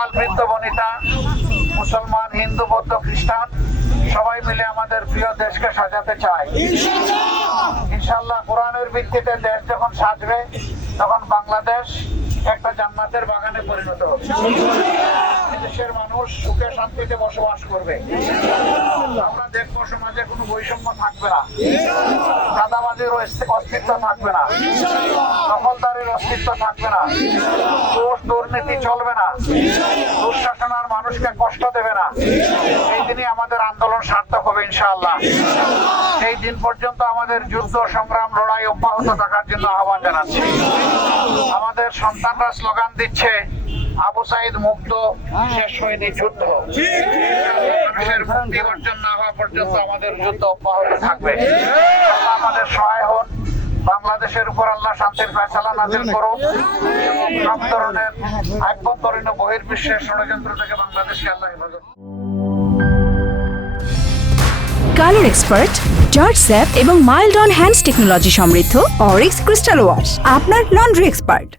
আবাল বৃদ্ধ বনিতা, মুসলমান, হিন্দু, বৌদ্ধ, খ্রিস্টান সবাই মিলে আমাদের প্রিয় দেশকে সাজাতে চায় ইনশাআল্লাহ। কোরআনের ভিত্তিতে দেশ যখন সাজবে তখন বাংলাদেশ একটা জান্নাতের বাগানে পরিণত হবে। দেশের মানুষ সুখে শান্তিতে বসবাস করবে। আমরা দেখবো সমাজে কোনো বৈষম্য থাকবে না, চাঁদাবাজির অস্তিত্ব থাকবে না, দখলদারির অস্তিত্ব থাকবে না, দোষ দুর্নীতি চলবে না, দুঃশাসন আর মানুষকে কষ্ট দেবে না। এই দিনই আমাদের আন্দোলন সার্থক হবে ইনশাআল্লাহ। সেই দিন পর্যন্ত আমাদের যুদ্ধ সংগ্রাম লড়াই অব্যাহত থাকার জন্য আহ্বান জানাচ্ছি। আমাদের সন্তানরা স্লোগান দিচ্ছে আবু সাইদ মুক্ত, শেষ হয়নি যুদ্ধ। মানুষের মুক্তি অর্জন না হওয়া পর্যন্ত আমাদের যুদ্ধ অব্যাহত থাকবে। আল্লাহ আমাদের সহায় হন। বাংলাদেশের উপর আল্লাহ শান্তির ফয়সালা নাযিল করুন এবং সব ধরনের আভ্যন্তরীণ ও বহির্বিশ্বের ষড়যন্ত্র থেকে বাংলাদেশকে আল্লাহ হেফাজত। কালার এক্সপার্ট, জর্জ স্যাপ এবং মাইল্ড অন হ্যান্ডস টেকনোলজি সমৃদ্ধ অরিক্স ক্রিস্টাল ওয়াশ আপনার লন্ড্রি এক্সপার্ট।